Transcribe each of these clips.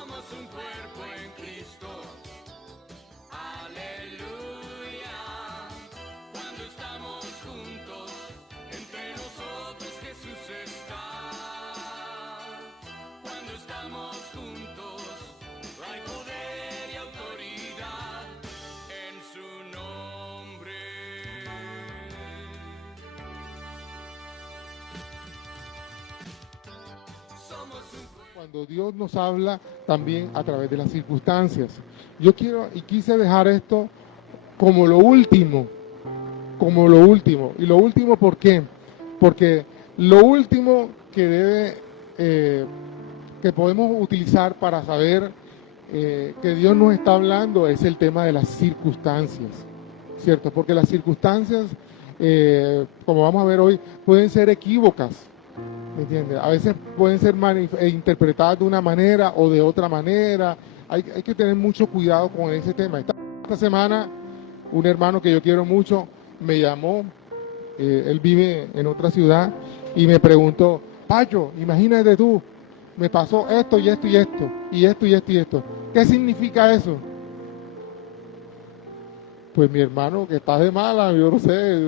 Somos un cuerpo en Cristo. Aleluya. Cuando estamos juntos, entre nosotros Jesús está. Cuando estamos juntos, hay poder y autoridad en su nombre. Somos un cuerpo. Cuando Dios nos habla también a través de las circunstancias. Yo quiero y quise dejar esto como lo último, como lo último. Y lo último, ¿por qué? Porque lo último que que podemos utilizar para saber que Dios nos está hablando es el tema de las circunstancias, ¿cierto? Porque las circunstancias, como vamos a ver hoy, pueden ser equívocas. ¿Me entiendes? A veces pueden ser interpretadas de una manera o de otra manera. Hay que tener mucho cuidado con ese tema. Esta semana, un hermano que yo quiero mucho me llamó, él vive en otra ciudad, y me preguntó: Pacho, imagínate tú, me pasó esto y esto y esto, y esto y esto y esto. ¿Qué significa eso? Pues mi hermano, que está de mala, yo no sé,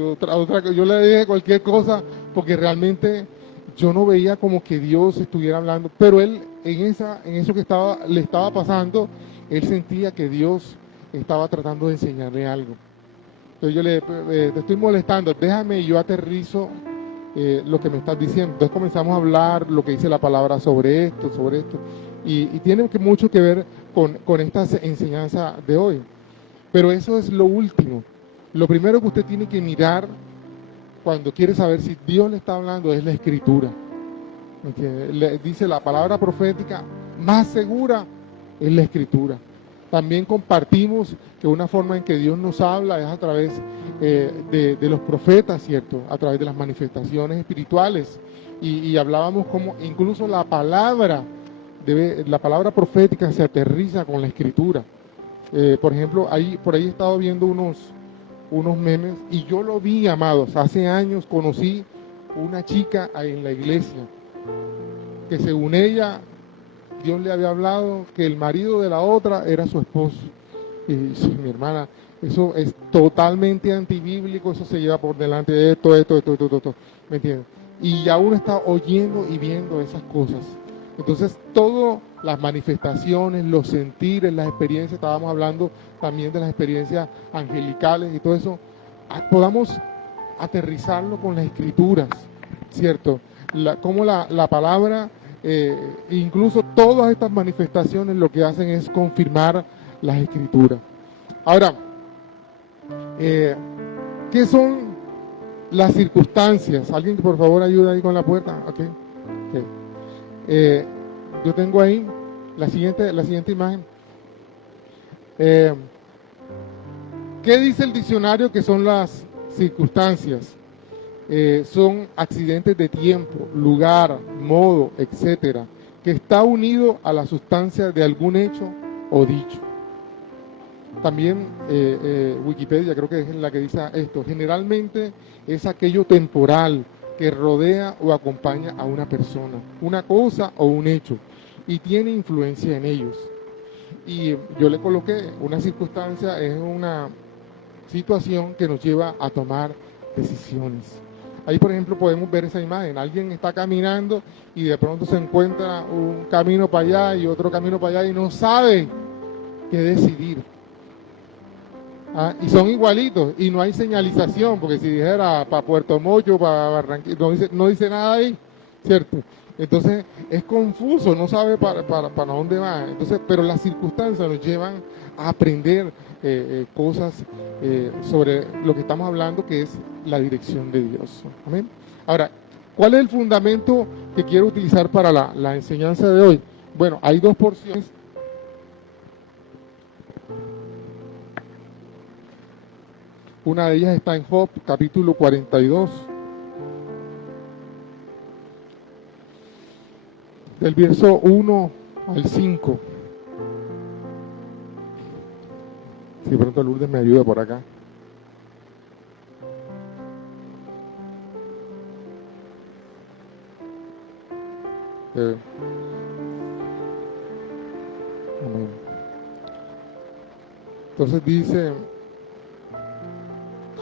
yo le dije cualquier cosa, porque realmente yo no veía como que Dios estuviera hablando, pero él en eso que le estaba pasando, él sentía que Dios estaba tratando de enseñarle algo. Entonces yo le te estoy molestando, déjame y yo aterrizo lo que me estás diciendo. Entonces comenzamos a hablar lo que dice la palabra sobre esto, y tiene mucho que ver con esta enseñanza de hoy. Pero eso es lo último. Lo primero que usted tiene que mirar cuando quiere saber si Dios le está hablando es la escritura. Le dice la palabra profética más segura es la escritura. También compartimos que una forma en que Dios nos habla es a través de los profetas, ¿cierto? A través de las manifestaciones espirituales. Y hablábamos como incluso la palabra profética se aterriza con la escritura. Por ejemplo, por ahí he estado viendo unos memes, y yo lo vi, amados. Hace años conocí una chica en la iglesia que, según ella, Dios le había hablado que el marido de la otra era su esposo. Y sí, mi hermana, eso es totalmente antibíblico, eso se lleva por delante de esto, ¿me entiendes? Y ya uno está oyendo y viendo esas cosas. Entonces, todas las manifestaciones, los sentires, las experiencias, estábamos hablando también de las experiencias angelicales y todo eso, podamos aterrizarlo con las escrituras, ¿cierto? Como la palabra, incluso todas estas manifestaciones lo que hacen es confirmar las escrituras. Ahora, ¿qué son las circunstancias? ¿Alguien que por favor ayuda ahí con la puerta? Okay. Yo tengo ahí la siguiente imagen. ¿Qué dice el diccionario que son las circunstancias? Son accidentes de tiempo, lugar, modo, etcétera, que está unido a la sustancia de algún hecho o dicho. También Wikipedia creo que es la que dice esto: generalmente es aquello temporal que rodea o acompaña a una persona, una cosa o un hecho, y tiene influencia en ellos. Y yo le coloqué: una circunstancia es una situación que nos lleva a tomar decisiones. Ahí, por ejemplo, podemos ver esa imagen. Alguien está caminando y de pronto se encuentra un camino para allá y otro camino para allá y no sabe qué decidir. Y son igualitos y no hay señalización, porque si dijera para Puerto Mocho, para Barranquilla, no dice nada ahí, ¿cierto? Entonces es confuso, no sabe para dónde va. Entonces, pero las circunstancias nos llevan a aprender cosas sobre lo que estamos hablando, que es la dirección de Dios. Amén. Ahora, ¿cuál es el fundamento que quiero utilizar para la enseñanza de hoy? Bueno, hay dos porciones. Una de ellas está en Job, capítulo 42, del verso 1 al 5. Si de pronto Lourdes me ayuda por acá. Amén. Entonces dice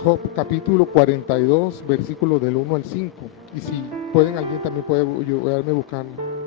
Job capítulo 42, versículos del 1 al 5. Y si pueden, alguien también puede ayudarme a buscarlo.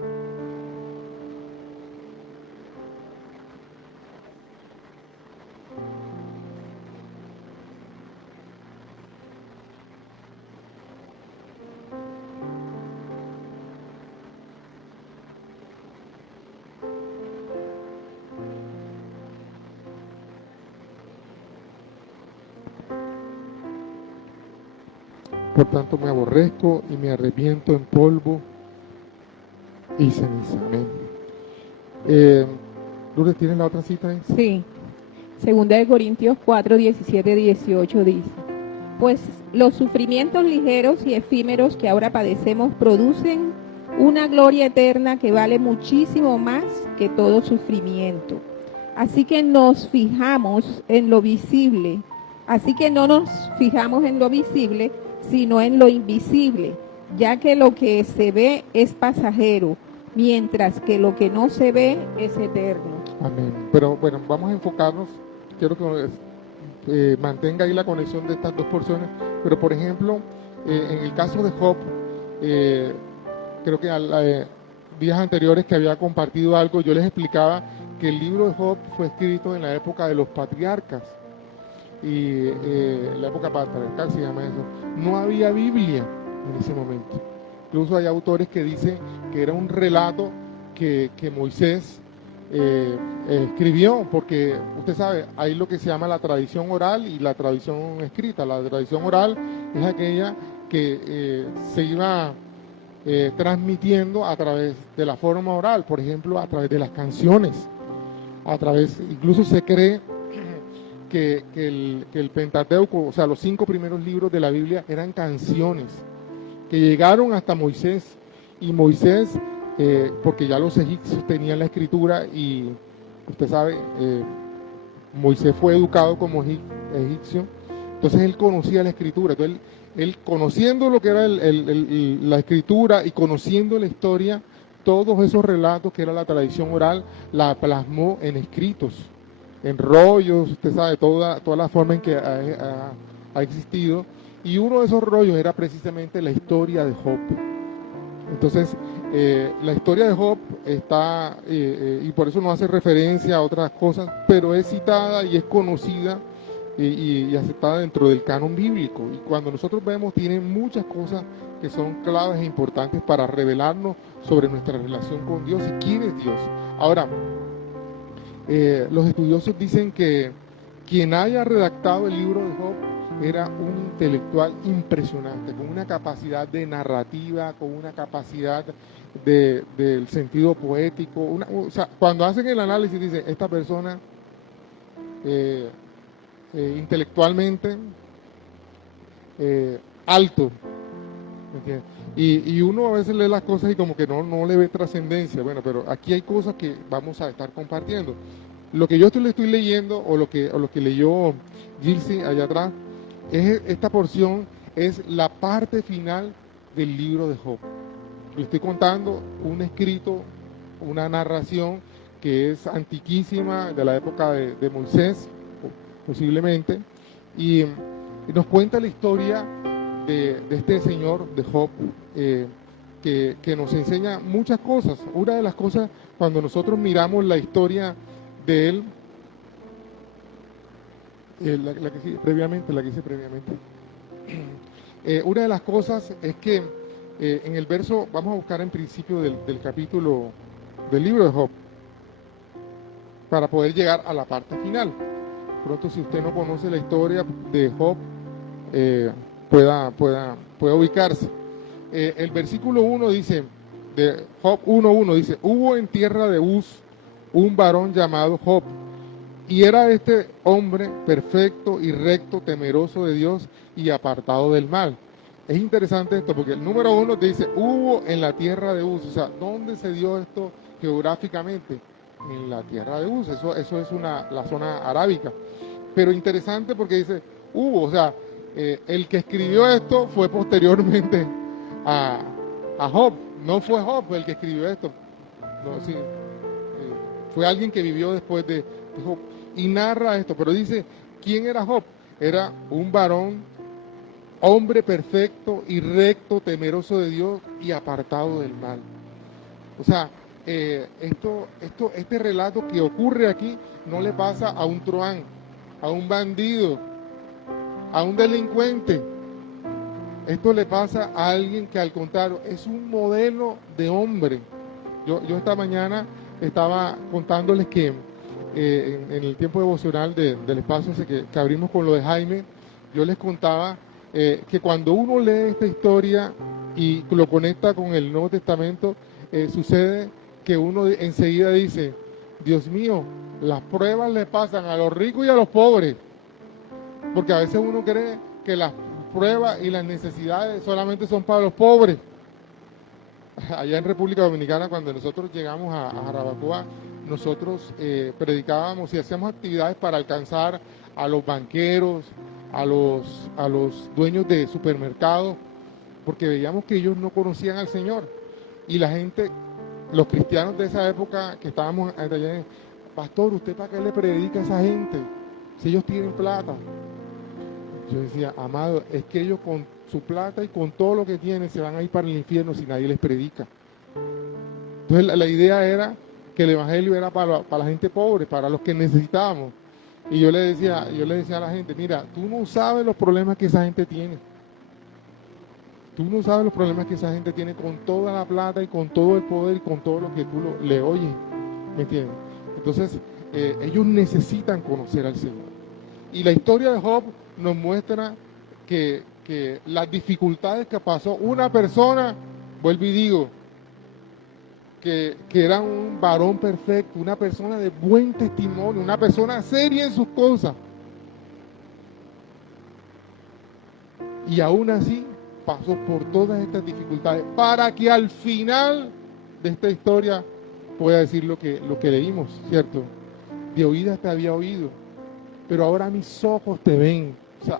Por tanto me aborrezco y me arrepiento en polvo y ceniza. Amén. Lourdes, ¿tienes la otra cita ahí? Sí. Segunda de Corintios 4, 17, 18 dice: pues los sufrimientos ligeros y efímeros que ahora padecemos producen una gloria eterna que vale muchísimo más que todo sufrimiento. Así que nos fijamos en lo visible. Así que no nos fijamos en lo visible, sino en lo invisible, ya que lo que se ve es pasajero, mientras que lo que no se ve es eterno. Amén. Pero bueno, vamos a enfocarnos. Quiero que mantenga ahí la conexión de estas dos porciones. Pero por ejemplo, en el caso de Job, creo que días anteriores que había compartido algo, yo les explicaba que el libro de Job fue escrito en la época de los patriarcas. Y la época patriarcal se llama eso. No había Biblia en ese momento. Incluso hay autores que dicen que era un relato que Moisés escribió, porque usted sabe, hay lo que se llama la tradición oral y la tradición escrita. La tradición oral es aquella que se iba transmitiendo a través de la forma oral, por ejemplo, a través de las canciones, incluso se cree que el Pentateuco, o sea, los 5 primeros libros de la Biblia eran canciones que llegaron hasta Moisés, y Moisés, porque ya los egipcios tenían la escritura, y usted sabe, Moisés fue educado como egipcio, entonces él conocía la escritura. Entonces él conociendo lo que era la escritura y conociendo la historia, todos esos relatos que era la tradición oral, la plasmó en escritos, en rollos, usted sabe, toda la forma en que ha existido. Y uno de esos rollos era precisamente la historia de Job. Entonces, la historia de Job está, y por eso no hace referencia a otras cosas, pero es citada y es conocida y aceptada dentro del canon bíblico. Y cuando nosotros vemos, tiene muchas cosas que son claves e importantes para revelarnos sobre nuestra relación con Dios y quién es Dios. Ahora, los estudiosos dicen que quien haya redactado el libro de Job era un intelectual impresionante, con una capacidad de narrativa, con una capacidad del sentido poético. O sea, cuando hacen el análisis, dice, esta persona intelectualmente alto, ¿me entiendes? Y uno a veces lee las cosas y como que no le ve trascendencia. Bueno, pero aquí hay cosas que vamos a estar compartiendo. Lo que yo le estoy leyendo, o lo que leyó Gilsi allá atrás, esta porción es la parte final del libro de Job. Le estoy contando un escrito, una narración que es antiquísima, de la época de Moisés, posiblemente, y nos cuenta la historia de este señor, de Job, que nos enseña muchas cosas. Una de las cosas, cuando nosotros miramos la historia de él, la que hice previamente, una de las cosas es que en el verso, vamos a buscar en principio del capítulo del libro de Job, para poder llegar a la parte final. Pronto, si usted no conoce la historia de Job, pueda ubicarse. El versículo 1 dice, de Job 1:1 dice: hubo en tierra de Uz un varón llamado Job, y era este hombre perfecto y recto, temeroso de Dios y apartado del mal. Es interesante esto, porque el número 1 te dice, hubo en la tierra de Uz. O sea, ¿dónde se dio esto geográficamente? En la tierra de Uz. Eso es la zona arábica. Pero interesante porque dice, hubo, o sea, el que escribió esto fue posteriormente a Job. No fue Job el que escribió esto. No, sí, fue alguien que vivió después de Job. Y narra esto, pero dice, ¿quién era Job? Era un varón, hombre perfecto y recto, temeroso de Dios y apartado del mal. O sea, este relato que ocurre aquí no le pasa a un truán, a un bandido, a un delincuente. Esto le pasa a alguien que al contrario es un modelo de hombre. Yo esta mañana estaba contándoles que en el tiempo devocional del espacio ese que abrimos con lo de Jaime, yo les contaba que cuando uno lee esta historia y lo conecta con el Nuevo Testamento, sucede que uno enseguida dice, Dios mío, las pruebas le pasan a los ricos y a los pobres, porque a veces uno cree que las pruebas y las necesidades solamente son para los pobres. Allá en República Dominicana, cuando nosotros llegamos a Jarabacoa, nosotros predicábamos y hacíamos actividades para alcanzar a los banqueros, a los dueños de supermercados, porque veíamos que ellos no conocían al Señor. Y la gente, los cristianos de esa época que estábamos allá, pastor, ¿usted para qué le predica a esa gente? Si ellos tienen plata. Yo decía, amado, es que ellos con su plata y con todo lo que tienen se van a ir para el infierno si nadie les predica. Entonces la idea era que el evangelio era para la gente pobre, para los que necesitábamos. Y yo le decía a la gente, mira, tú no sabes los problemas que esa gente tiene. Tú no sabes los problemas que esa gente tiene con toda la plata y con todo el poder y con todo lo que tú le oyes. ¿Me entiendes? Entonces, ellos necesitan conocer al Señor. Y la historia de Job nos muestra que las dificultades que pasó una persona, vuelvo y digo, que era un varón perfecto, una persona de buen testimonio, una persona seria en sus cosas. Y aún así pasó por todas estas dificultades para que al final de esta historia pueda decir lo que leímos, ¿cierto? De oídas te había oído, pero ahora mis ojos te ven. O sea,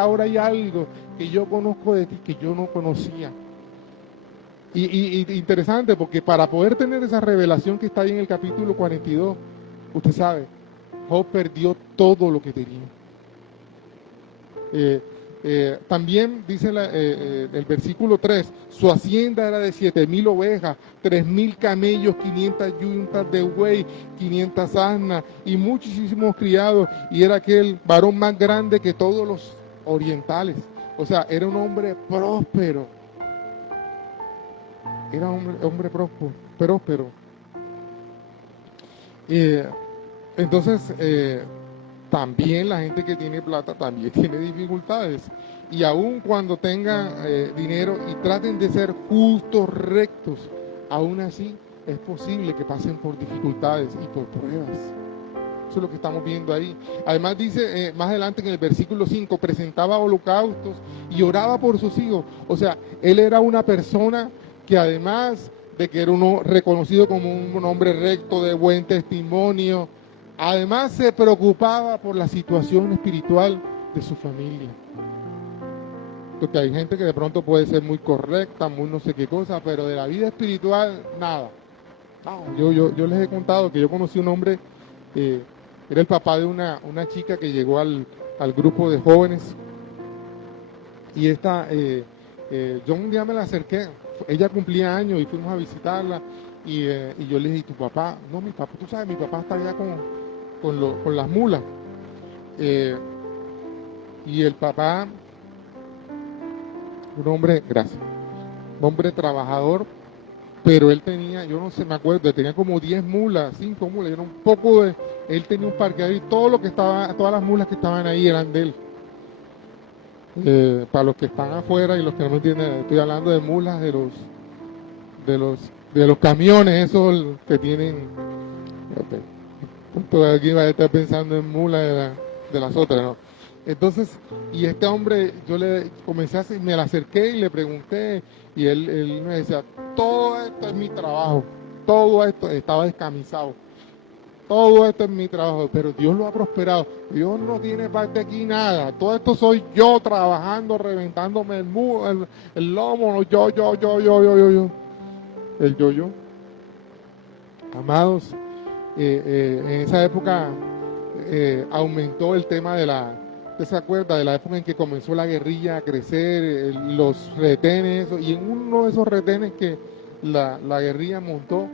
ahora hay algo que yo conozco de ti que yo no conocía. Y interesante, porque para poder tener esa revelación que está ahí en el capítulo 42, usted sabe, Job perdió todo lo que tenía. También dice el versículo 3, su hacienda era de 7,000 ovejas, 3,000 camellos, 500 yuntas de buey, 500 asnas y muchísimos criados, y era aquel varón más grande que todos los orientales. O sea, era un hombre próspero. Era hombre próspero. Entonces, también la gente que tiene plata también tiene dificultades. Y aun cuando tengan dinero y traten de ser justos, rectos, aún así es posible que pasen por dificultades y por pruebas. Eso es lo que estamos viendo ahí. Además dice más adelante en el versículo 5, presentaba holocaustos y oraba por sus hijos. O sea, él era una persona que además de que era uno reconocido como un hombre recto, de buen testimonio, además se preocupaba por la situación espiritual de su familia. Porque hay gente que de pronto puede ser muy correcta, muy no sé qué cosa, pero de la vida espiritual, nada. Yo les he contado que yo conocí un hombre, era el papá de una chica que llegó al grupo de jóvenes, y yo un día me la acerqué, ella cumplía años y fuimos a visitarla, y yo le dije, ¿tu papá? No, mi papá, tú sabes, mi papá está allá con las mulas. Y el papá, un hombre trabajador, pero él tenía, yo no sé, me acuerdo, tenía como 10 mulas, 5 mulas, era un poco él tenía un parqueadero y todas las mulas que estaban ahí eran de él. Para los que están afuera y los que no me entienden, estoy hablando de mulas de los camiones, esos que tienen. Todo aquí va a estar pensando en mulas de las otras, ¿no? Entonces, y este hombre, yo le comencé me la acerqué y le pregunté, y él me decía, todo esto es mi trabajo, todo esto, estaba descamisado. Todo esto es mi trabajo, pero Dios lo ha prosperado. Dios no tiene parte aquí nada. Todo esto soy yo trabajando, reventándome el lomo, yo. El yo. Amados, en esa época aumentó el tema de ¿usted se acuerda? De la época en que comenzó la guerrilla a crecer, los retenes, y en uno de esos retenes que la guerrilla montó,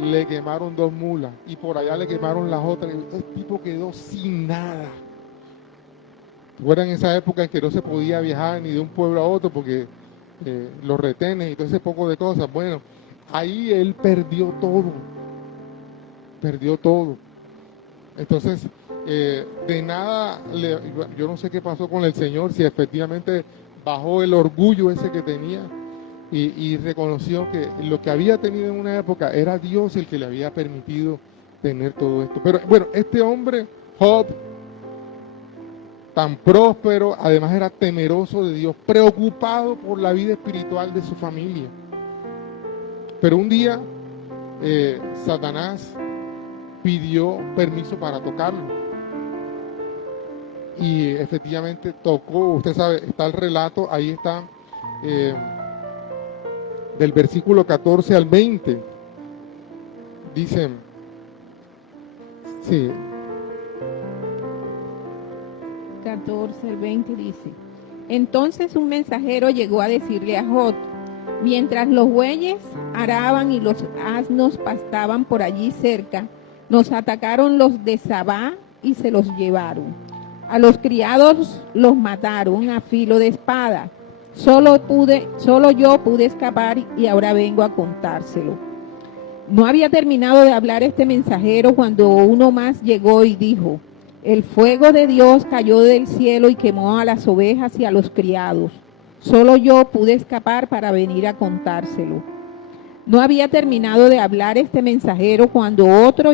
le quemaron 2 mulas, y por allá le quemaron las otras, y el tipo quedó sin nada. ¿Recuerdan esa época en que no se podía viajar ni de un pueblo a otro porque los retenes y todo ese poco de cosas? Bueno, ahí él perdió todo. Entonces, de nada, yo no sé qué pasó con el Señor, si efectivamente bajó el orgullo ese que tenía y reconoció que lo que había tenido en una época era Dios el que le había permitido tener todo esto. Pero bueno, este hombre, Job, tan próspero, además era temeroso de Dios, preocupado por la vida espiritual de su familia. Pero un día Satanás pidió permiso para tocarlo. Y efectivamente tocó, usted sabe, está el relato, ahí está, del versículo 14 al 20. Dicen, sí. 14, el 20 dice: Entonces un mensajero llegó a decirle a Job: Mientras los bueyes araban y los asnos pastaban por allí cerca, nos atacaron los de Sabá y se los llevaron. A los criados los mataron a filo de espada. Solo yo pude escapar y ahora vengo a contárselo. No había terminado de hablar este mensajero cuando uno más llegó y dijo: El fuego de Dios cayó del cielo y quemó a las ovejas y a los criados. Solo yo pude escapar para venir a contárselo. No había terminado de hablar este mensajero cuando otro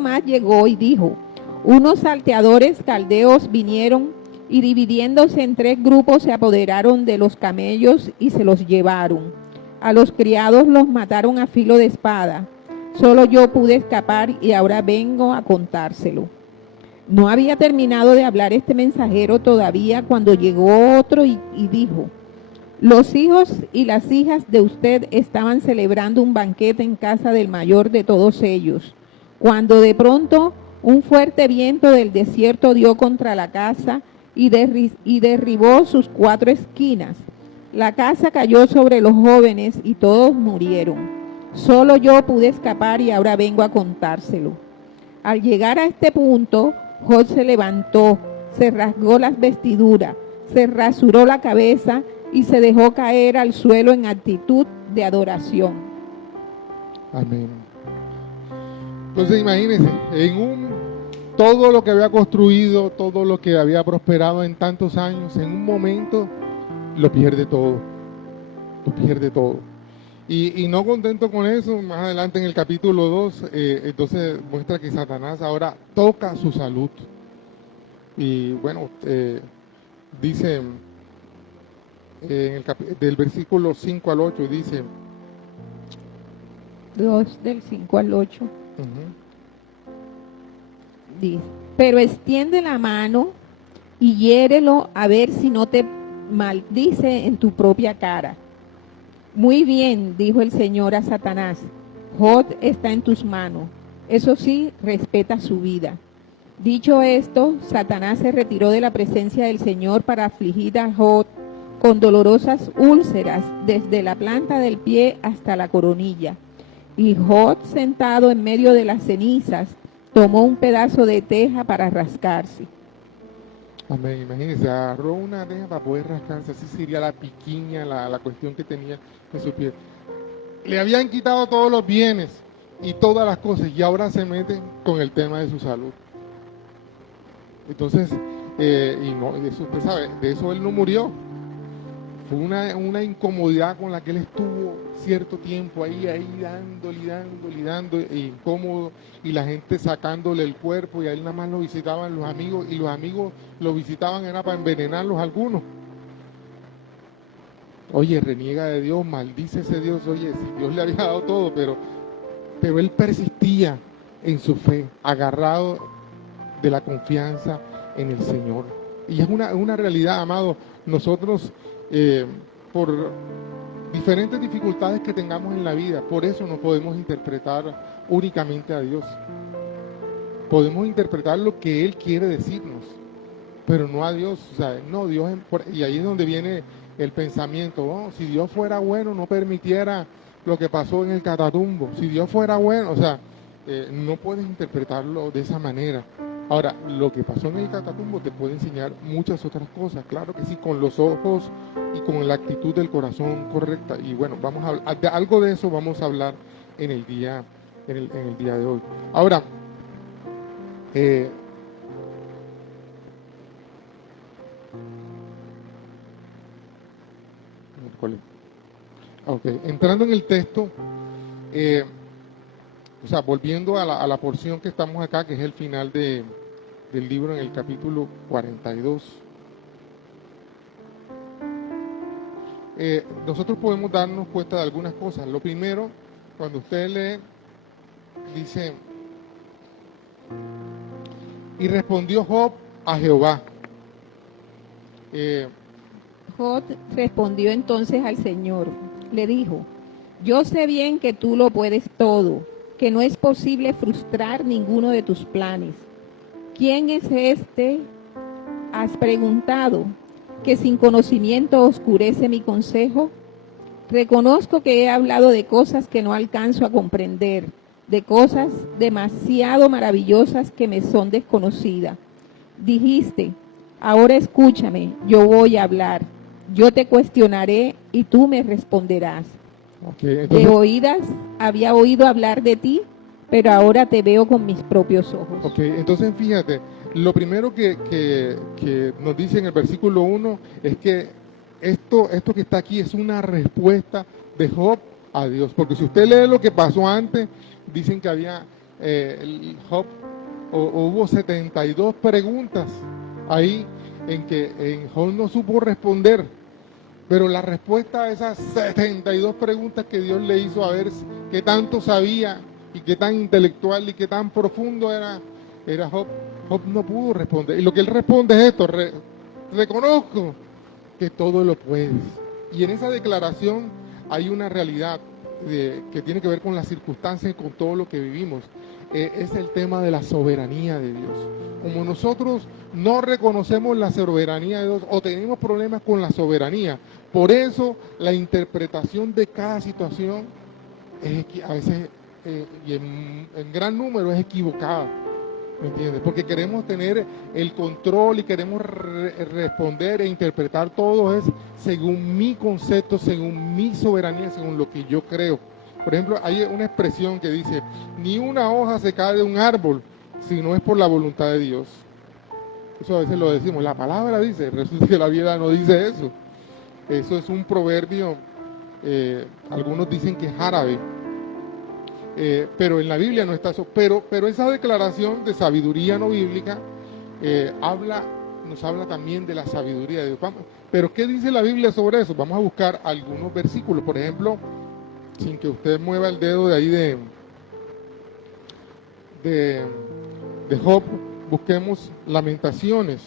más llegó y dijo: Unos salteadores caldeos vinieron y dividiéndose en 3 grupos se apoderaron de los camellos y se los llevaron. A los criados los mataron a filo de espada. Solo yo pude escapar y ahora vengo a contárselo. No había terminado de hablar este mensajero todavía cuando llegó otro y dijo: Los hijos y las hijas de usted estaban celebrando un banquete en casa del mayor de todos ellos, cuando de pronto un fuerte viento del desierto dio contra la casa y derribó sus 4 esquinas. La casa cayó sobre los jóvenes y todos murieron. Solo yo pude escapar y ahora vengo a contárselo. Al llegar a este punto, Job se levantó, se rasgó las vestiduras, se rasuró la cabeza y se dejó caer al suelo en actitud de adoración. Amén. Entonces imagínense, todo lo que había construido, todo lo que había prosperado en tantos años, en un momento lo pierde todo. Y no contento con eso, más adelante en el capítulo 2, entonces muestra que Satanás ahora toca su salud. Y bueno, dice, del versículo 5 al 8, dice... 2 del 5 al 8. Dice: Pero extiende la mano y hiérelo a ver si no te maldice en tu propia cara. Muy bien, dijo el Señor a Satanás, Job está en tus manos. Eso sí, respeta su vida. Dicho esto, Satanás se retiró de la presencia del Señor para afligir a Job con dolorosas úlceras desde la planta del pie hasta la coronilla. Y Job, sentado en medio de las cenizas, tomó un pedazo de teja para rascarse. Amén. Imagínense, agarró una teja para poder rascarse, así sería la piquiña, la cuestión que tenía en su piel. Le habían quitado todos los bienes y todas las cosas y ahora se meten con el tema de su salud. Entonces, y no, eso, usted sabe, de eso él no murió. Fue una incomodidad con la que él estuvo cierto tiempo ahí dándole, incómodo, y la gente sacándole el cuerpo, y a él nada más lo visitaban los amigos, y los amigos lo visitaban era para envenenarlos algunos. Oye, reniega de Dios, maldice ese Dios, oye, si Dios le había dado todo, pero él persistía en su fe, agarrado de la confianza en el Señor. Y es una realidad, amado. Nosotros, por diferentes dificultades que tengamos en la vida. Por eso no podemos interpretar únicamente a Dios. Podemos interpretar lo que Él quiere decirnos, pero no a Dios. O sea, no, Dios, y ahí es donde viene el pensamiento, oh, si Dios fuera bueno no permitiera lo que pasó en el Catatumbo. Si Dios fuera bueno, o sea, no puedes interpretarlo de esa manera. Ahora, lo que pasó en el Catatumbo te puede enseñar muchas otras cosas, claro que sí, con los ojos y con la actitud del corazón correcta. Y bueno, vamos a hablar, de algo de eso vamos a hablar en el día de hoy. Ahora, okay, entrando en el texto, o sea, volviendo a la porción que estamos acá, que es el final del libro, en el capítulo 42. Nosotros podemos darnos cuenta de algunas cosas. Lo primero, cuando usted lee, dice: y respondió Job a Jehová. Job respondió entonces al Señor, le dijo: yo sé bien que tú lo puedes todo, que no es posible frustrar ninguno de tus planes. ¿Quién es este? Has preguntado, que sin conocimiento oscurece mi consejo. Reconozco que he hablado de cosas que no alcanzo a comprender, de cosas demasiado maravillosas que me son desconocidas. Dijiste: ahora escúchame, yo voy a hablar. Yo te cuestionaré y tú me responderás. Okay, entonces, De oídas había oído hablar de ti, pero ahora te veo con mis propios ojos. ok, entonces fíjate, lo primero que nos dice en el versículo 1 es que esto que está aquí es una respuesta de Job a Dios. Porque si usted lee lo que pasó antes, dicen que había Job, hubo 72 preguntas ahí en que Job no supo responder. Pero la respuesta a esas 72 preguntas que Dios le hizo, a ver qué tanto sabía y qué tan intelectual y qué tan profundo era Job, Job no pudo responder. Y lo que él responde es esto: reconozco que todo lo puedes. Y en esa declaración hay una realidad que tiene que ver con las circunstancias y con todo lo que vivimos. Es el tema de la soberanía de Dios. Como nosotros no reconocemos la soberanía de Dios o tenemos problemas con la soberanía, por eso la interpretación de cada situación a veces y en gran número es equivocada, ¿me entiendes? Porque queremos tener el control y queremos responder e interpretar todo es según mi concepto, según mi soberanía, según lo que yo creo. Por ejemplo, hay una expresión que dice: ni una hoja se cae de un árbol si no es por la voluntad de Dios. Eso a veces lo decimos, la palabra dice, resulta que la Biblia no dice eso. Eso es un proverbio, algunos dicen que es árabe, pero en la Biblia no está eso. Pero esa declaración de sabiduría no bíblica nos habla también de la sabiduría de Dios. Pero ¿qué dice la Biblia sobre eso? Vamos a buscar algunos versículos. Por ejemplo, sin que usted mueva el dedo de ahí de Job, busquemos Lamentaciones.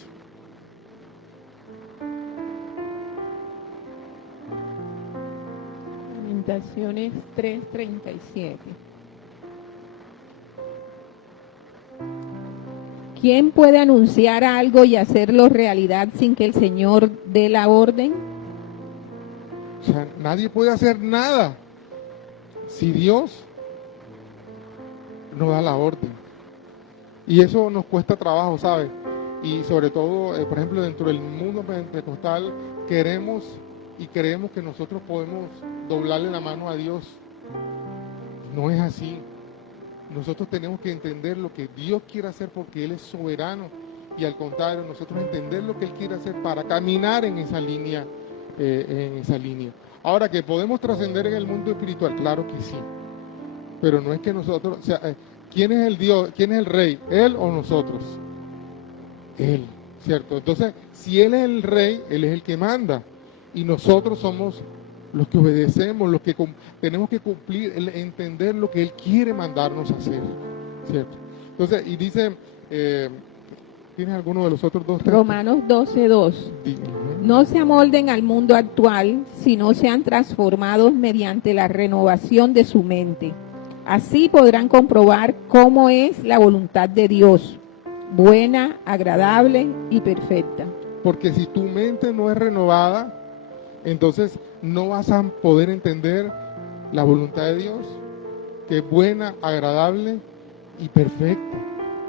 Lamentaciones 3:37. ¿Quién puede anunciar algo y hacerlo realidad sin que el Señor dé la orden? O sea, nadie puede hacer nada si Dios no da la orden. Y eso nos cuesta trabajo, ¿sabes? Y sobre todo, por ejemplo, dentro del mundo pentecostal, queremos y creemos que nosotros podemos doblarle la mano a Dios. No es así. Nosotros tenemos que entender lo que Dios quiere hacer porque Él es soberano. Y al contrario, nosotros entender lo que Él quiere hacer para caminar en esa línea. Ahora, que podemos trascender en el mundo espiritual, claro que sí. Pero no es que nosotros, o sea, ¿quién es el Dios? ¿Quién es el rey? ¿Él o nosotros? Él, ¿cierto? Entonces, si Él es el rey, Él es el que manda. Y nosotros somos los que obedecemos, los que tenemos que cumplir, entender lo que Él quiere mandarnos a hacer, ¿cierto? Entonces, y dice, ¿tienes alguno de los otros dos textos? Romanos 12:2. No se amolden al mundo actual, sino sean transformados mediante la renovación de su mente. Así podrán comprobar cómo es la voluntad de Dios, buena, agradable y perfecta. Porque si tu mente no es renovada, entonces no vas a poder entender la voluntad de Dios, que es buena, agradable y perfecta.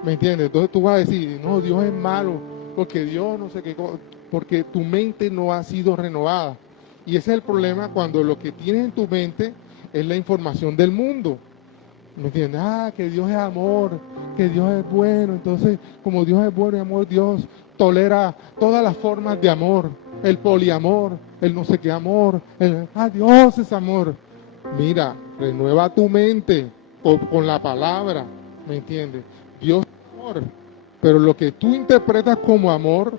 ¿Me entiendes? Entonces tú vas a decir, no, Dios es malo, porque Dios no sé qué cosa, porque tu mente no ha sido renovada. Y ese es el problema cuando lo que tienes en tu mente es la información del mundo. ¿Me entiendes? Que Dios es amor, que Dios es bueno. Entonces, como Dios es bueno y amor, Dios tolera todas las formas de amor. El poliamor, el no sé qué amor, Dios es amor. Mira, renueva tu mente con la palabra, ¿me entiendes? Dios es amor, pero lo que tú interpretas como amor,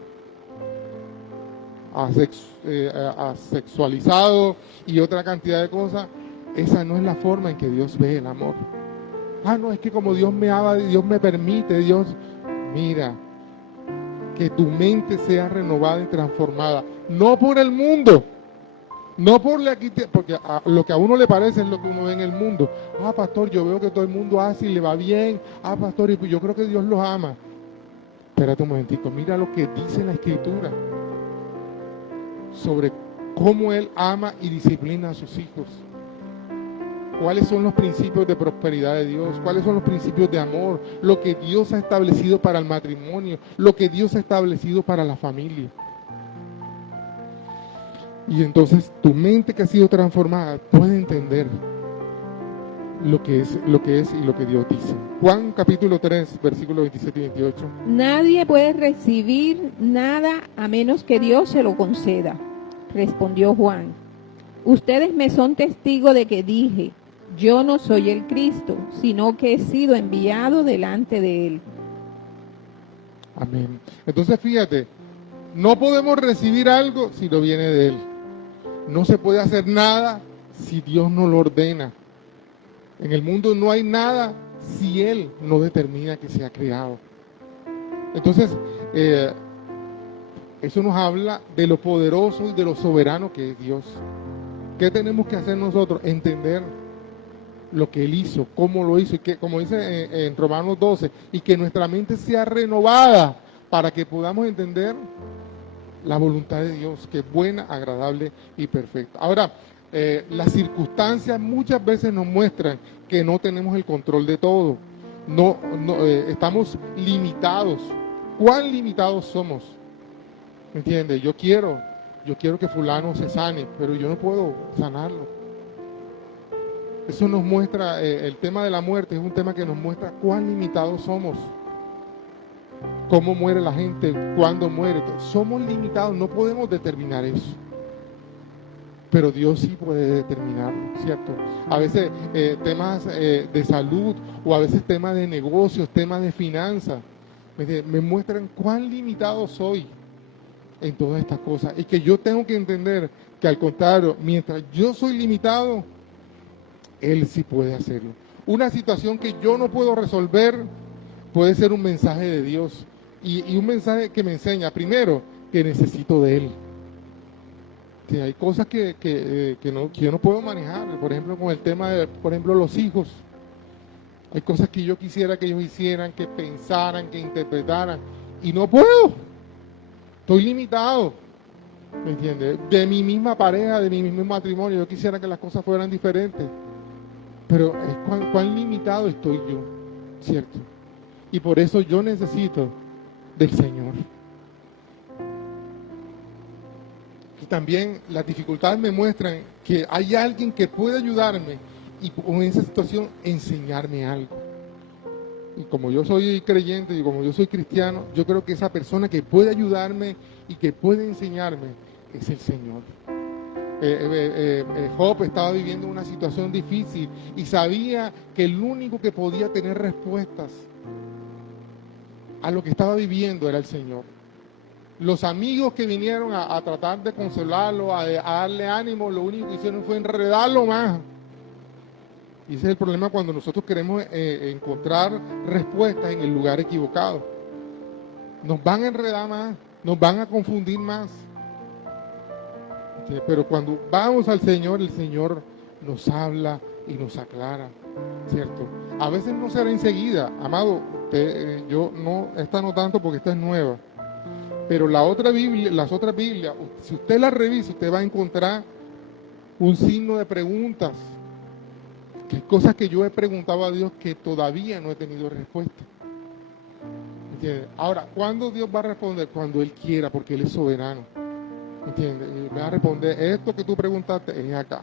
asexualizado y otra cantidad de cosas, esa no es la forma en que Dios ve el amor. No, es que como Dios me ama, Dios me permite, Dios, mira, que tu mente sea renovada y transformada, no por el mundo, no por porque lo que a uno le parece es lo que uno ve en el mundo. Pastor, yo veo que todo el mundo hace y le va bien. Pastor, y yo creo que Dios los ama. Espérate un momentico, mira lo que dice la Escritura sobre cómo Él ama y disciplina a sus hijos. ¿Cuáles son los principios de prosperidad de Dios? ¿Cuáles son los principios de amor? Lo que Dios ha establecido para el matrimonio, lo que Dios ha establecido para la familia. Y entonces tu mente que ha sido transformada puede entender lo que es y lo que Dios dice. Juan capítulo 3, versículos 27 y 28. Nadie puede recibir nada a menos que Dios se lo conceda, respondió Juan. Ustedes me son testigos de que dije, yo no soy el Cristo, sino que he sido enviado delante de Él. Amén. Entonces fíjate, no podemos recibir algo si no viene de Él. No se puede hacer nada si Dios no lo ordena. En el mundo no hay nada si Él no determina que sea creado. Entonces, eso nos habla de lo poderoso y de lo soberano que es Dios. ¿Qué tenemos que hacer nosotros? Entender lo que Él hizo, cómo lo hizo, y que, como dice en Romanos 12, y que nuestra mente sea renovada para que podamos entender la voluntad de Dios, que es buena, agradable y perfecta. Ahora, las circunstancias muchas veces nos muestran que no tenemos el control de todo. Estamos limitados. ¿Cuán limitados somos? ¿Me entiendes? Yo quiero que fulano se sane, pero yo no puedo sanarlo. Eso nos muestra, el tema de la muerte es un tema que nos muestra cuán limitados somos. Cómo muere la gente, cuándo muere. Somos limitados, no podemos determinar eso. Pero Dios sí puede determinarlo, ¿cierto? A veces temas de salud, o a veces temas de negocios, temas de finanzas, me muestran cuán limitado soy en todas estas cosas. Y que yo tengo que entender que al contrario, mientras yo soy limitado, Él sí puede hacerlo. Una situación que yo no puedo resolver puede ser un mensaje de Dios. Y un mensaje que me enseña, primero, que necesito de Él. Que hay cosas que yo no puedo manejar. Por ejemplo, con el tema de, por ejemplo, los hijos. Hay cosas que yo quisiera que ellos hicieran, que pensaran, que interpretaran. Y no puedo. Estoy limitado. ¿Me entiendes? De mi misma pareja, de mi mismo matrimonio, yo quisiera que las cosas fueran diferentes. Pero es cuán limitado estoy yo, ¿cierto? Y por eso yo necesito del Señor. Y también las dificultades me muestran que hay alguien que puede ayudarme y en esa situación enseñarme algo. Y como yo soy creyente y como yo soy cristiano, yo creo que esa persona que puede ayudarme y que puede enseñarme es el Señor. Job estaba viviendo una situación difícil y sabía que el único que podía tener respuestas a lo que estaba viviendo era el Señor. Los amigos que vinieron a tratar de consolarlo, a darle ánimo, lo único que hicieron fue enredarlo más. Y ese es el problema cuando nosotros queremos encontrar respuestas en el lugar equivocado. Nos van a enredar más, nos van a confundir más. ¿sí? Pero cuando vamos al Señor, el Señor nos habla y nos aclara, ¿cierto? A veces no será enseguida, amado, yo no, esta no tanto porque esta es nueva, pero la otra Biblia, las otras Biblias, si usted las revisa, usted va a encontrar un signo de preguntas, que hay cosas que yo he preguntado a Dios que todavía no he tenido respuesta. ¿Entiendes? Ahora, ¿cuándo Dios va a responder? Cuando Él quiera, porque Él es soberano. ¿Entiendes? Y me va a responder, esto que tú preguntaste es acá.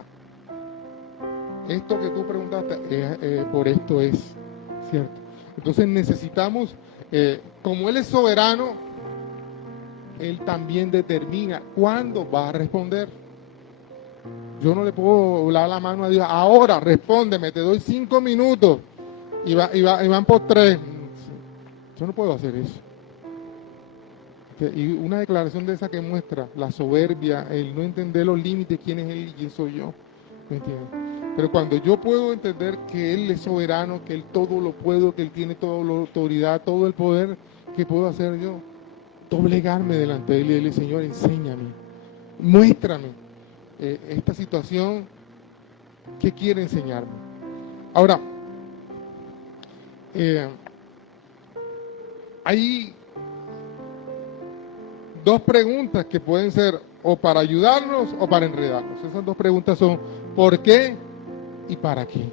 Esto que tú preguntaste por esto es, ¿cierto? Entonces necesitamos, como Él es soberano, Él también determina cuándo va a responder. Yo no le puedo dar la mano a Dios, ahora respóndeme, te doy 5 minutos y van por 3. Yo no puedo hacer eso. Y una declaración de esa que muestra la soberbia, el no entender los límites, quién es Él y quién soy yo. ¿Me entiendes? Pero cuando yo puedo entender que Él es soberano, que Él todo lo puedo, que Él tiene toda la autoridad, todo el poder, ¿qué puedo hacer yo? Doblegarme delante de Él y decirle, Señor, enséñame, muéstrame esta situación, ¿qué quiere enseñarme? Ahora, hay dos preguntas que pueden ser o para ayudarnos o para enredarnos. Esas dos preguntas son ¿por qué y para qué?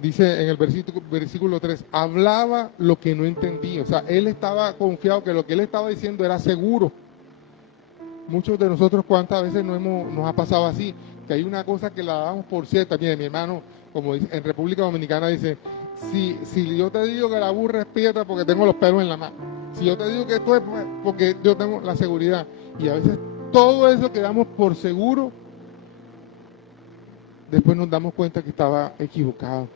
Dice en el versículo 3, hablaba lo que no entendía. O sea, él estaba confiado que lo que él estaba diciendo era seguro. Muchos de nosotros, ¿cuántas veces nos ha pasado así? Que hay una cosa que la damos por cierta. Mire, mi hermano, como dice, en República Dominicana dice, si yo te digo que la burra es piedra porque tengo los pelos en la mano. Si yo te digo que esto es porque yo tengo la seguridad. Y a veces todo eso que damos por seguro, después nos damos cuenta que estaba equivocado.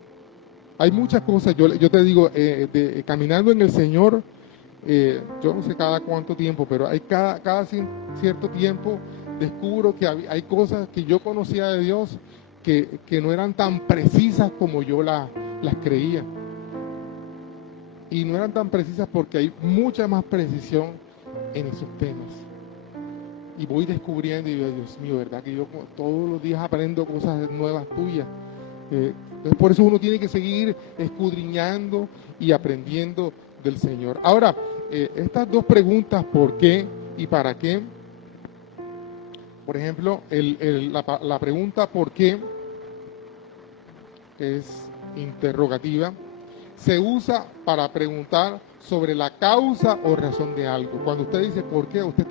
Hay muchas cosas, yo te digo, caminando en el Señor, yo no sé cada cuánto tiempo, pero hay cada cierto tiempo descubro que hay cosas que yo conocía de Dios que no eran tan precisas como yo las creía. Y no eran tan precisas porque hay mucha más precisión en esos temas. Y voy descubriendo y digo, Dios mío, ¿verdad? Que yo todos los días aprendo cosas nuevas tuyas. Entonces por eso uno tiene que seguir escudriñando y aprendiendo del Señor. Ahora, estas dos preguntas, ¿por qué y para qué? Por ejemplo, la pregunta ¿por qué? Es interrogativa. Se usa para preguntar sobre la causa o razón de algo. Cuando usted dice ¿por qué? Usted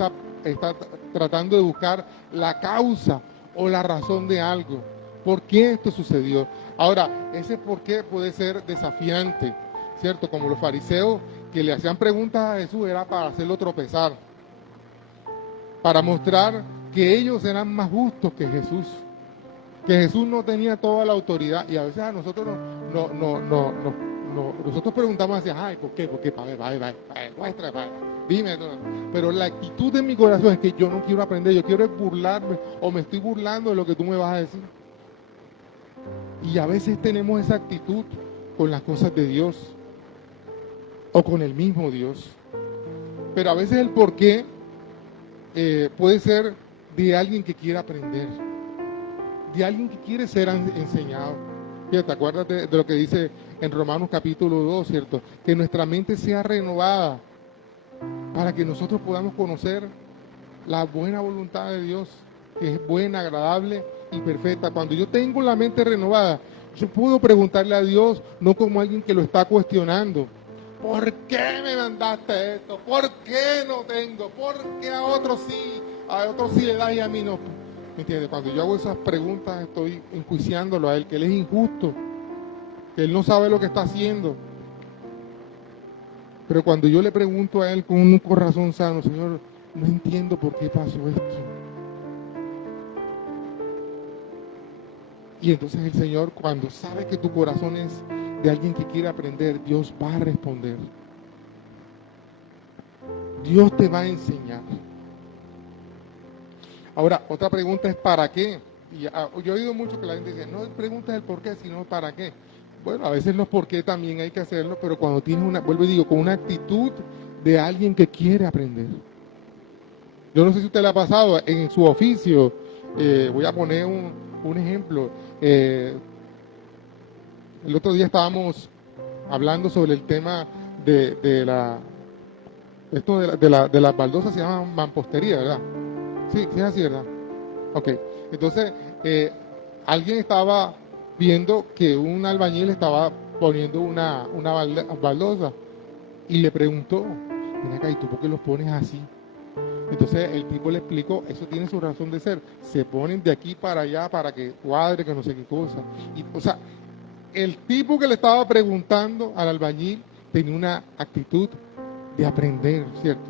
está tratando de buscar la causa o la razón de algo. ¿Por qué esto sucedió? Ahora, ese por qué puede ser desafiante, ¿cierto? Como los fariseos que le hacían preguntas a Jesús era para hacerlo tropezar, para mostrar que ellos eran más justos que Jesús no tenía toda la autoridad. Y a veces a nosotros nosotros preguntamos así, ay, ¿por qué? Muestra, dime. Pero la actitud de mi corazón es que yo no quiero aprender, yo quiero burlarme o me estoy burlando de lo que tú me vas a decir. Y a veces tenemos esa actitud con las cosas de Dios o con el mismo Dios. Pero a veces el por qué puede ser de alguien que quiere aprender, de alguien que quiere ser enseñado. Fíjate, acuérdate de lo que dice en Romanos capítulo 2, ¿cierto? Que nuestra mente sea renovada para que nosotros podamos conocer la buena voluntad de Dios, que es buena, agradable y perfecta. Cuando yo tengo la mente renovada, yo puedo preguntarle a Dios, no como alguien que lo está cuestionando. ¿Por qué me mandaste esto? ¿Por qué no tengo? ¿Por qué a otros sí le das y a mí no? ¿Me entiendes? Cuando yo hago esas preguntas estoy enjuiciándolo a Él, que Él es injusto, que Él no sabe lo que está haciendo. Pero cuando yo le pregunto a Él con un corazón sano, Señor, no entiendo por qué pasó esto. Y entonces el Señor, cuando sabe que tu corazón es de alguien que quiere aprender, Dios va a responder. Dios te va a enseñar. Ahora, otra pregunta es ¿para qué? Y yo he oído mucho que la gente dice, no pregunta el por qué, sino para qué. Bueno, a veces los por qué también hay que hacerlo, pero cuando tienes vuelvo y digo, con una actitud de alguien que quiere aprender. Yo no sé si a usted le ha pasado en su oficio. Voy a poner un ejemplo. El otro día estábamos hablando sobre el tema de las baldosas, se llama mampostería, ¿verdad? Sí, sí es así, ¿verdad? Ok, entonces alguien estaba viendo que un albañil estaba poniendo una baldosa y le preguntó, ven acá, ¿y tú por qué los pones así? Entonces el tipo le explicó, eso tiene su razón de ser, se ponen de aquí para allá para que cuadre, que no sé qué cosa. Y, o sea, el tipo que le estaba preguntando al albañil tenía una actitud de aprender, ¿cierto?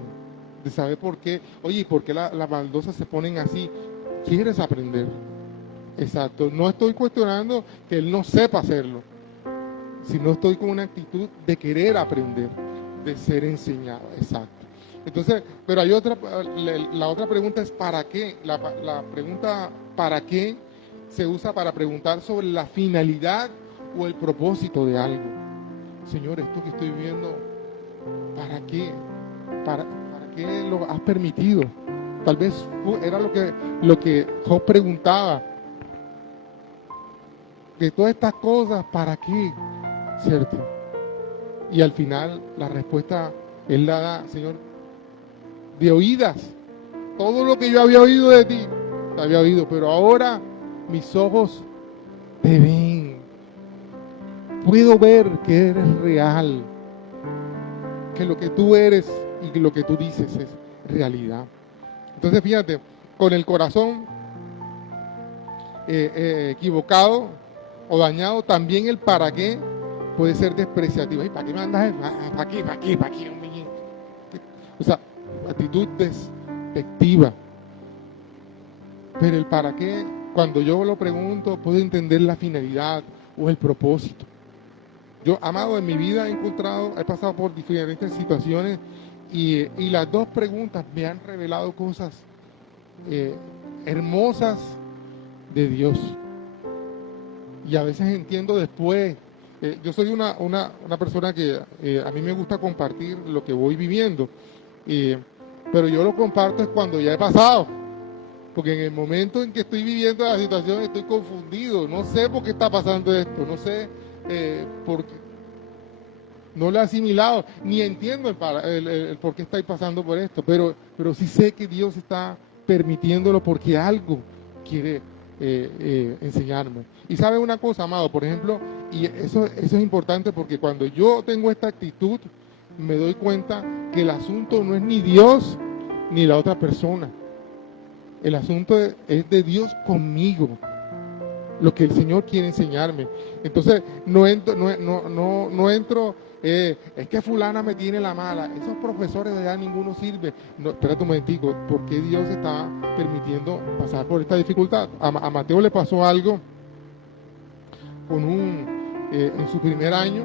De saber por qué, oye, ¿y por qué las baldosas se ponen así? ¿Quieres aprender? Exacto, no estoy cuestionando que él no sepa hacerlo, sino estoy con una actitud de querer aprender, de ser enseñado, exacto. Entonces, pero hay otra, la otra pregunta es ¿para qué? La pregunta ¿para qué? Se usa para preguntar sobre la finalidad o el propósito de algo. Señor, esto que estoy viviendo, ¿para qué? ¿Para qué lo has permitido? Tal vez era lo que Job preguntaba. De todas estas cosas, ¿para qué? ¿Cierto? Y al final la respuesta él la da, Señor, de oídas. Todo lo que yo había oído de ti, te había oído, pero ahora mis ojos te ven. Puedo ver que eres real, que lo que tú eres y que lo que tú dices es realidad. Entonces fíjate, con el corazón equivocado o dañado, también el para qué puede ser despreciativo. ¿Y para qué me andas? ¿Para qué? ¿Para qué? ¿Para qué? O sea, actitud despectiva. Pero el para qué, cuando yo lo pregunto, puedo entender la finalidad o el propósito. Yo, amado, en mi vida he pasado por diferentes situaciones y las dos preguntas me han revelado cosas hermosas de Dios. Y a veces entiendo después. Yo soy una persona que a mí me gusta compartir lo que voy viviendo, pero yo lo comparto es cuando ya he pasado, porque en el momento en que estoy viviendo la situación estoy confundido, no sé por qué está pasando esto, no sé por qué, no lo he asimilado, ni entiendo el por qué estáis pasando por esto, pero sí sé que Dios está permitiéndolo porque algo quiere enseñarme. Y sabe una cosa, amado, por ejemplo, y eso es importante porque cuando yo tengo esta actitud, me doy cuenta que el asunto no es ni Dios ni la otra persona. El asunto es de Dios conmigo, lo que el Señor quiere enseñarme. Entonces, no entro, es que fulana me tiene la mala. Esos profesores de allá ninguno sirve. No, espérate un momentico, ¿por qué Dios está permitiendo pasar por esta dificultad? A Mateo le pasó algo con en su primer año.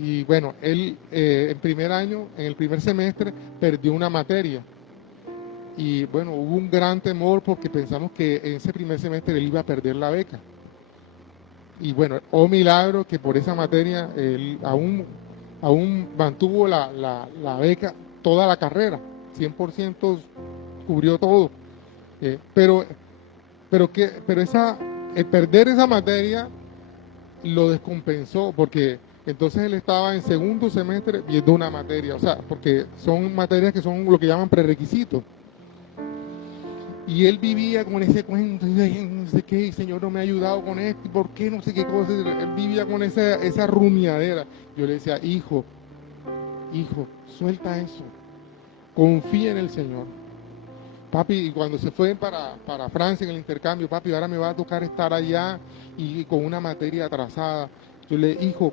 Y bueno, él en primer año, en el primer semestre, perdió una materia. Y bueno, hubo un gran temor porque pensamos que en ese primer semestre él iba a perder la beca. Y bueno, oh milagro que por esa materia él aún mantuvo la beca toda la carrera, 100% cubrió todo. Pero perder esa materia lo descompensó porque entonces él estaba en segundo semestre viendo una materia, o sea, porque son materias que son lo que llaman prerequisitos. Y él vivía con ese cuento, no sé qué, el Señor no me ha ayudado con esto, ¿por qué? No sé qué cosa. Él vivía con esa rumiadera. Yo le decía, hijo, suelta eso, confía en el Señor. Papi, y cuando se fue para Francia en el intercambio, papi, ahora me va a tocar estar allá y con una materia atrasada. Yo le dije, hijo,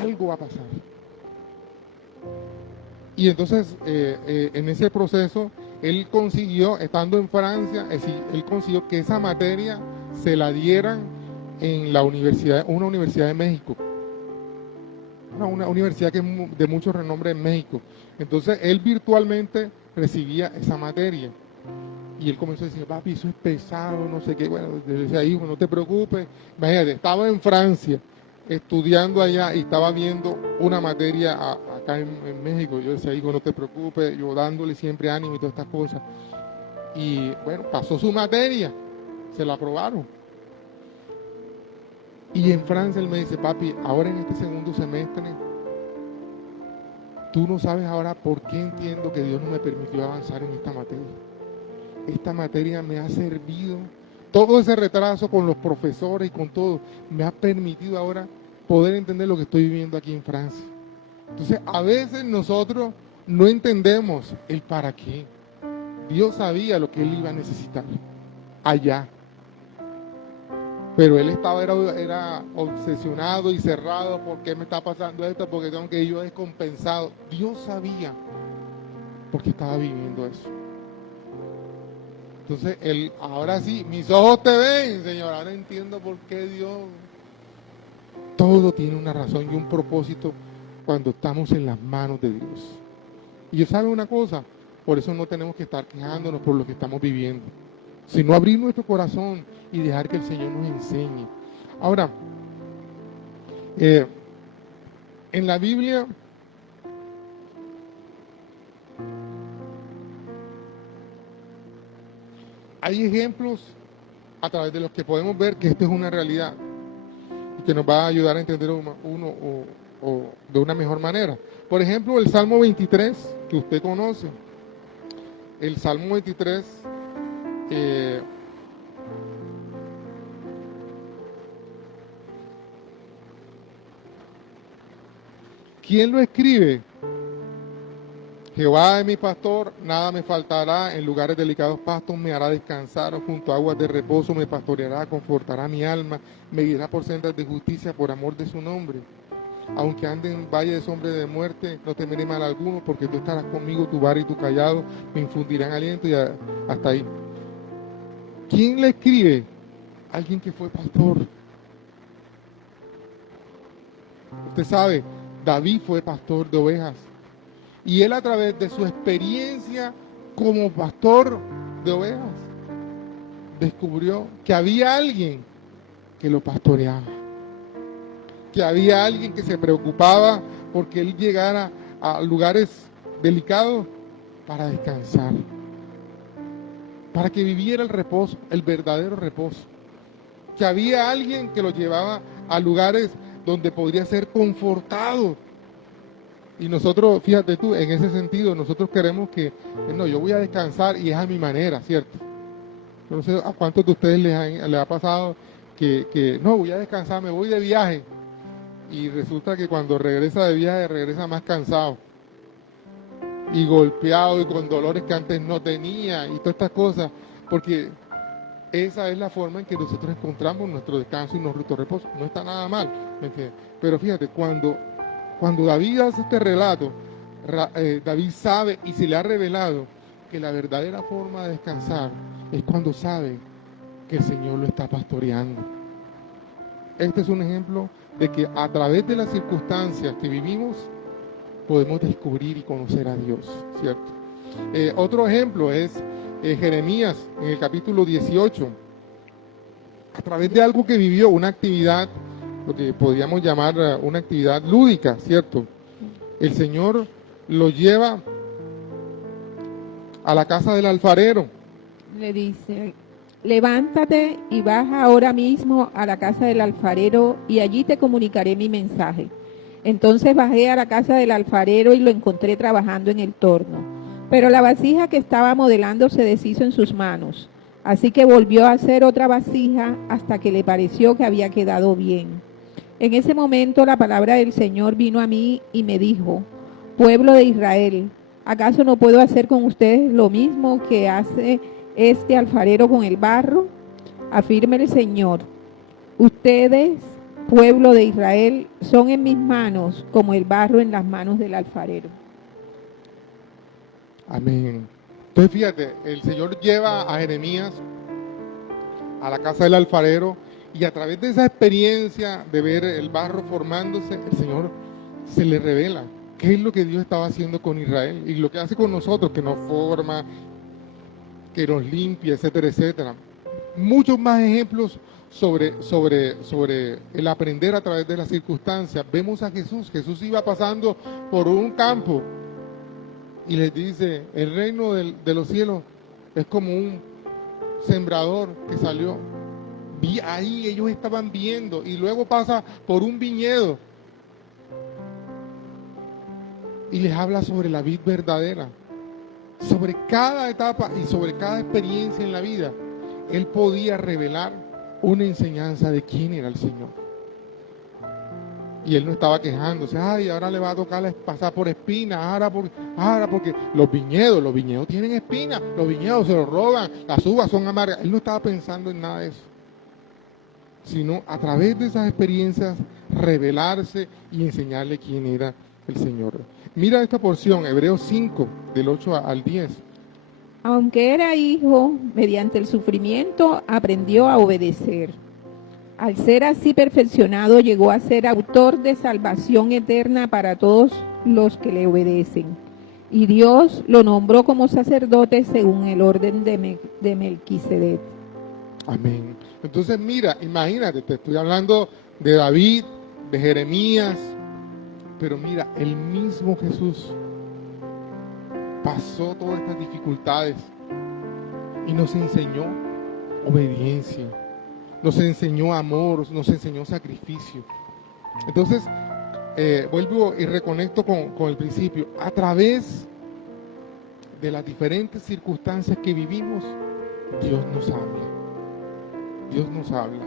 algo va a pasar. Y entonces, en ese proceso, él consiguió, estando en Francia, él consiguió que esa materia se la dieran en una universidad de México. Una universidad que es de mucho renombre en México. Entonces, él virtualmente recibía esa materia. Y él comenzó a decir, papi, eso es pesado, no sé qué. Bueno, le decía, hijo, no te preocupes. Imagínate, estaba en Francia, estudiando allá y estaba viendo una materia acá en México. Yo decía, hijo, no te preocupes, yo dándole siempre ánimo y todas estas cosas. Y bueno, pasó su materia, se la aprobaron. Y en Francia él me dice, papi, ahora en este segundo semestre, tú no sabes ahora por qué entiendo que Dios no me permitió avanzar en esta materia. Esta materia me ha servido, todo ese retraso con los profesores y con todo, me ha permitido ahora poder entender lo que estoy viviendo aquí en Francia. Entonces, a veces nosotros no entendemos el para qué. Dios sabía lo que él iba a necesitar allá. Pero él era obsesionado y cerrado. ¿Por qué me está pasando esto? Porque tengo que ir yo descompensado. Dios sabía porque estaba viviendo eso. Entonces, él, ahora sí, mis ojos te ven, Señor. Ahora entiendo por qué Dios. Todo tiene una razón y un propósito cuando estamos en las manos de Dios. Y yo sabe una cosa, por eso no tenemos que estar quejándonos por lo que estamos viviendo, sino abrir nuestro corazón y dejar que el Señor nos enseñe. Ahora, en la Biblia hay ejemplos a través de los que podemos ver que esto es una realidad y que nos va a ayudar a entender uno de una mejor manera. Por ejemplo, el Salmo 23, que usted conoce. El Salmo 23 ¿quién lo escribe? Jehová es mi pastor, nada me faltará, en lugares delicados pastos me hará descansar, junto a aguas de reposo me pastoreará, confortará mi alma, me guiará por sendas de justicia por amor de su nombre. Aunque ande en valle de sombra de muerte, no temeré mal alguno, porque tú estarás conmigo, tu vara y tu callado me infundirán aliento, y hasta ahí. ¿Quién le escribe? Alguien que fue pastor. Usted sabe, David fue pastor de ovejas. Y él, a través de su experiencia como pastor de ovejas, descubrió que había alguien que lo pastoreaba, que había alguien que se preocupaba porque él llegara a lugares delicados para descansar, para que viviera el reposo, el verdadero reposo, que había alguien que lo llevaba a lugares donde podría ser confortado. Y nosotros, fíjate tú, en ese sentido, nosotros queremos que, no, yo voy a descansar y es a mi manera, ¿cierto? Yo no sé a cuántos de ustedes les ha pasado que no, voy a descansar, me voy de viaje, y resulta que cuando regresa de viaje, regresa más cansado, y golpeado, y con dolores que antes no tenía, y todas estas cosas, porque esa es la forma en que nosotros encontramos nuestro descanso y nuestro reposo. No está nada mal, ¿me entiendes? Pero fíjate, cuando David hace este relato, David sabe y se le ha revelado que la verdadera forma de descansar es cuando sabe que el Señor lo está pastoreando. Este es un ejemplo de que a través de las circunstancias que vivimos podemos descubrir y conocer a Dios, ¿cierto? Otro ejemplo es Jeremías en el capítulo 18. A través de algo que vivió, una actividad, lo que podríamos llamar una actividad lúdica, ¿cierto? El Señor lo lleva a la casa del alfarero. Le dice, levántate y baja ahora mismo a la casa del alfarero y allí te comunicaré mi mensaje. Entonces bajé a la casa del alfarero y lo encontré trabajando en el torno. Pero la vasija que estaba modelando se deshizo en sus manos. Así que volvió a hacer otra vasija hasta que le pareció que había quedado bien. En ese momento la palabra del Señor vino a mí y me dijo, pueblo de Israel, ¿acaso no puedo hacer con ustedes lo mismo que hace este alfarero con el barro? Afirma el Señor, ustedes, pueblo de Israel, son en mis manos como el barro en las manos del alfarero. Amén. Entonces fíjate, el Señor lleva a Jeremías a la casa del alfarero y a través de esa experiencia de ver el barro formándose, el Señor se le revela qué es lo que Dios estaba haciendo con Israel y lo que hace con nosotros, que nos forma, que nos limpia, etcétera, etcétera. Muchos más ejemplos sobre el aprender a través de las circunstancias. Vemos a Jesús. Jesús iba pasando por un campo y les dice, el reino de los cielos es como un sembrador que salió. Ahí ellos estaban viendo, y luego pasa por un viñedo y les habla sobre la vid verdadera, sobre cada etapa y sobre cada experiencia en la vida. Él podía revelar una enseñanza de quién era el Señor. Y él no estaba quejándose, ay, ahora le va a tocar pasar por espinas, ahora porque los viñedos tienen espinas, los viñedos se los roban, las uvas son amargas. Él no estaba pensando en nada de eso, sino a través de esas experiencias revelarse y enseñarle quién era el Señor. Mira esta porción, Hebreos 5, del 8 al 10. Aunque era hijo, mediante el sufrimiento aprendió a obedecer. Al ser así perfeccionado, llegó a ser autor de salvación eterna para todos los que le obedecen. Y Dios lo nombró como sacerdote según el orden de Melquisedec. Amén. Entonces mira, imagínate, te estoy hablando de David, de Jeremías, pero mira, el mismo Jesús pasó todas estas dificultades y nos enseñó obediencia, nos enseñó amor, nos enseñó sacrificio. Entonces, vuelvo y reconecto con el principio. A través de las diferentes circunstancias que vivimos, Dios nos habla. Dios nos habla.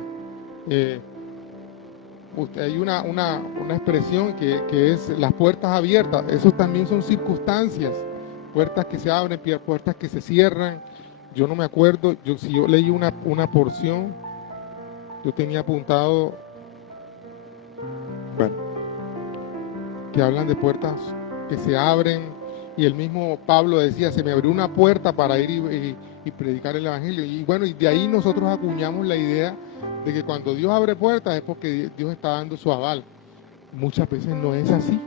Hay una expresión que es las puertas abiertas. Esos también son circunstancias. Puertas que se abren, puertas que se cierran. Yo no me acuerdo, si yo leí una porción, yo tenía apuntado, bueno, que hablan de puertas que se abren, y el mismo Pablo decía, se me abrió una puerta para ir y predicar el Evangelio. Y bueno, y de ahí nosotros acuñamos la idea de que cuando Dios abre puertas es porque Dios está dando su aval. Muchas veces no es así.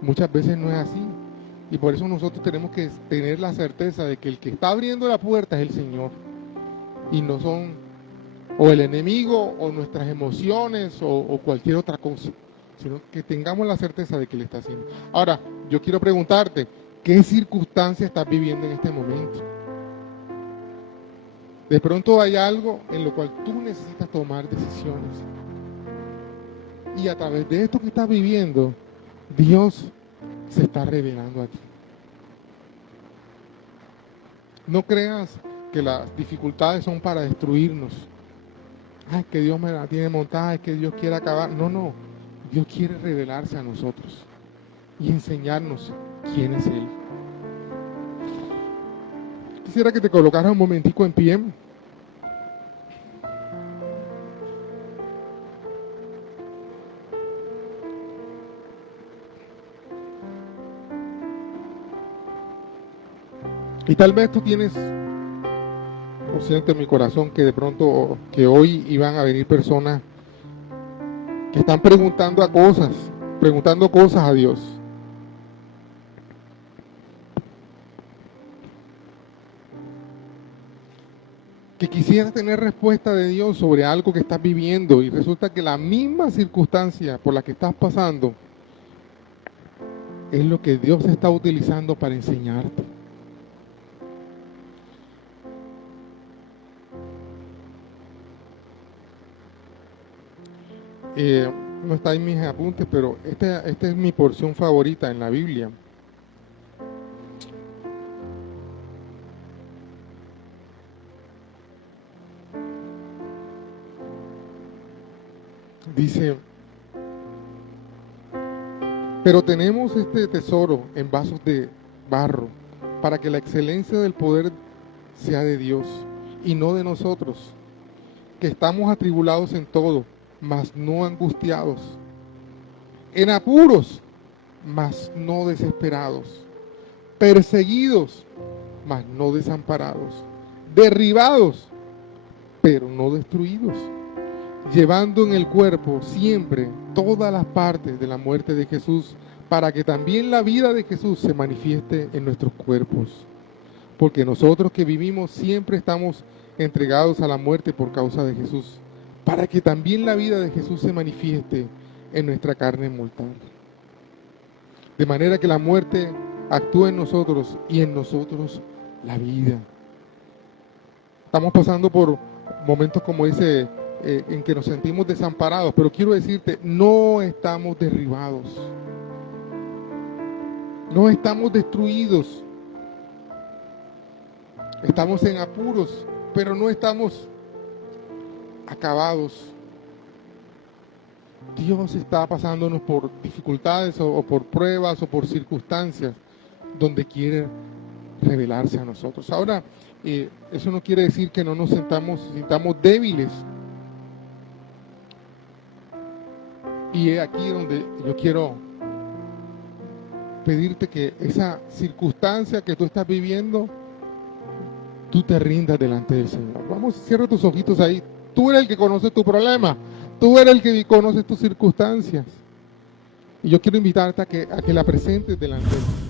Muchas veces no es así. Y por eso nosotros tenemos que tener la certeza de que el que está abriendo la puerta es el Señor. Y no son o el enemigo o nuestras emociones o cualquier otra cosa, sino que tengamos la certeza de que Él está haciendo. Ahora, yo quiero preguntarte, ¿qué circunstancia estás viviendo en este momento? De pronto hay algo en lo cual tú necesitas tomar decisiones. Y a través de esto que estás viviendo, Dios se está revelando a ti. No creas que las dificultades son para destruirnos. Ay, que Dios me la tiene montada, es que Dios quiere acabar. No. Dios quiere revelarse a nosotros y enseñarnos quién es Él. Quisiera que te colocaras un momentico en pie. Y tal vez tú tienes, o siento en mi corazón que de pronto, que hoy iban a venir personas que están preguntando cosas a Dios. Que quisieras tener respuesta de Dios sobre algo que estás viviendo y resulta que la misma circunstancia por la que estás pasando es lo que Dios está utilizando para enseñarte. No está en mis apuntes, pero esta es mi porción favorita en la Biblia. Dice, pero tenemos este tesoro en vasos de barro, para que la excelencia del poder sea de Dios y no de nosotros, que estamos atribulados en todo, mas no angustiados, en apuros, mas no desesperados, perseguidos, mas no desamparados, derribados, pero no destruidos, llevando en el cuerpo siempre todas las partes de la muerte de Jesús, para que también la vida de Jesús se manifieste en nuestros cuerpos. Porque nosotros que vivimos siempre estamos entregados a la muerte por causa de Jesús, para que también la vida de Jesús se manifieste en nuestra carne mortal. De manera que la muerte actúe en nosotros y en nosotros la vida. Estamos pasando por momentos como ese en que nos sentimos desamparados, pero quiero decirte, no estamos derribados, no estamos destruidos, estamos en apuros, pero no estamos acabados. Dios está pasándonos por dificultades o por pruebas o por circunstancias donde quiere revelarse a nosotros. Ahora, eso no quiere decir que no nos sintamos débiles. Y es aquí donde yo quiero pedirte que esa circunstancia que tú estás viviendo, tú te rindas delante del Señor. Vamos, cierra tus ojitos ahí. Tú eres el que conoce tu problema. Tú eres el que conoce tus circunstancias. Y yo quiero invitarte a que la presentes delante de Él.